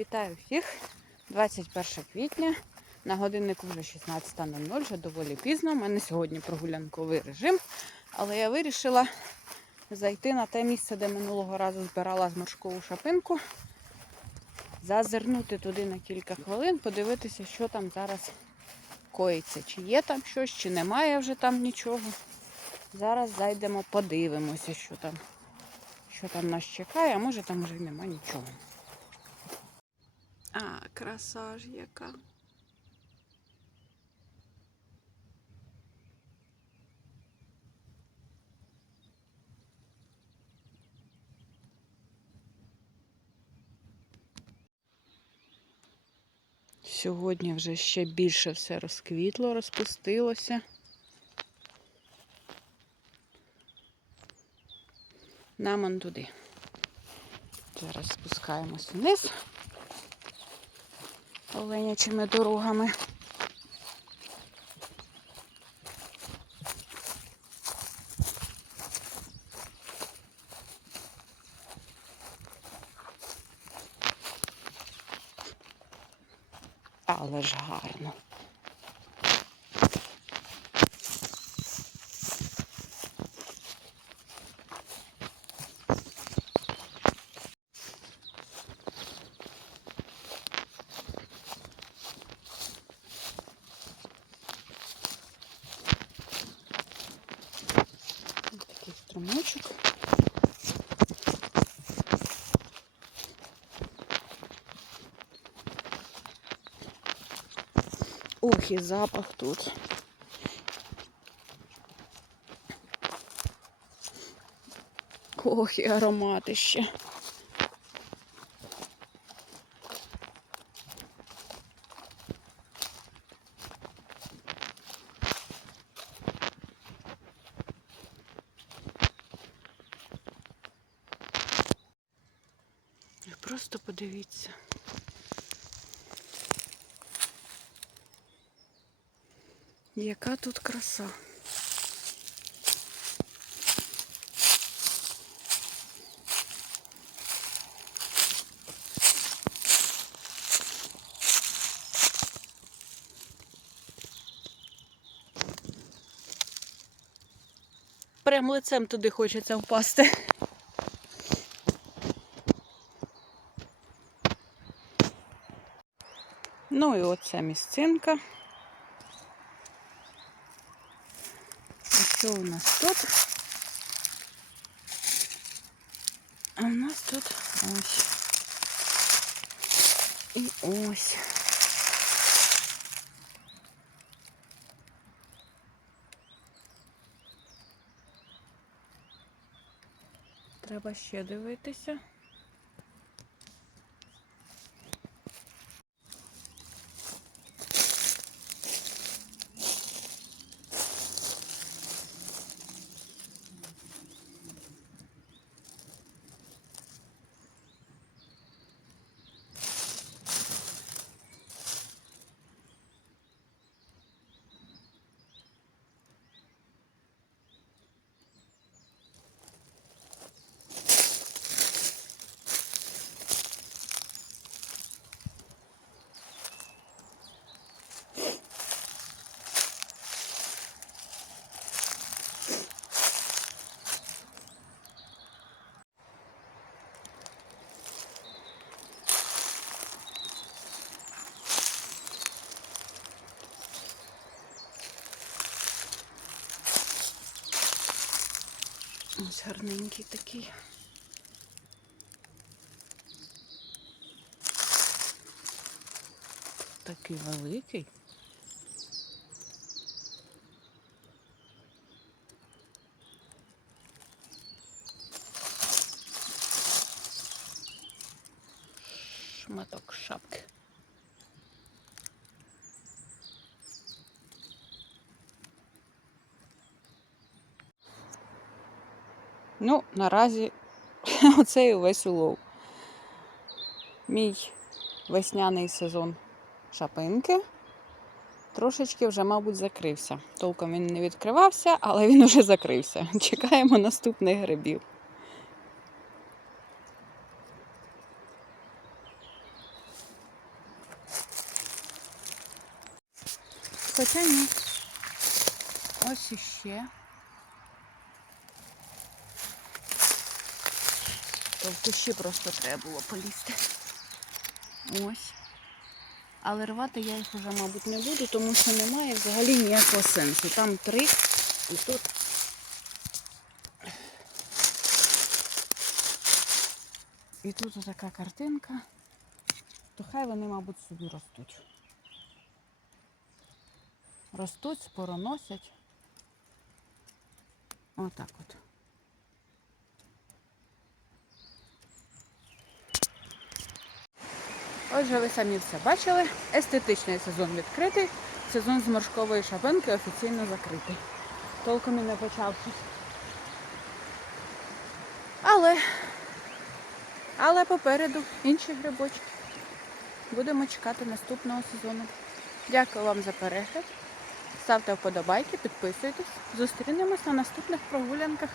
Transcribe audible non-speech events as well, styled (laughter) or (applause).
Вітаю всіх! 21 квітня. На годиннику вже 16.00, вже доволі пізно. У мене сьогодні прогулянковий режим. Але я вирішила зайти на те місце, де минулого разу збирала зморшкову шапинку. Зазирнути туди на кілька хвилин, подивитися, що там зараз коїться. Чи є там щось, чи немає вже там нічого. Зараз зайдемо, подивимося, що там, що там нас чекає, а може там вже й нема нічого. Краса ж яка. Сьогодні вже ще більше все розквітло, розпустилося. Нам он туди. Зараз спускаємось вниз оленячими дорогами. Але ж гарно. Ось Такий. Ох, і запах тут. Ох, і аромати ще. Просто подивіться. Яка тут краса. Прям лицем туди хочеться впасти. Ну і оця місцинка. А що у нас тут? А у нас тут ось. І ось. Треба ще дивитися. Ось гарненький такий. Такий великий. Шматок шапки. Ну, наразі (laughs) оце і весь улов. Мій весняний сезон шапинки трошечки вже, мабуть, закрився. Толком він не відкривався, але він уже закрився. (laughs) Чекаємо наступних грибів. Хоча ні. Ось іще. То в кущі просто треба було полізти. Ось. Але рвати я їх вже, мабуть, не буду, тому що немає взагалі ніякого сенсу. Там три і тут. І тут така картинка. То хай вони, мабуть, собі ростуть. Ростуть, спороносять. Отак от. Отже, ви самі все бачили. Естетичний сезон відкритий, сезон з моршкової шапинки офіційно закритий. Толком і не почався. Але, але попереду інші грибочки. Будемо чекати наступного сезону. Дякую вам за перегляд. Ставте вподобайки, підписуйтесь. Зустрінемось на наступних прогулянках.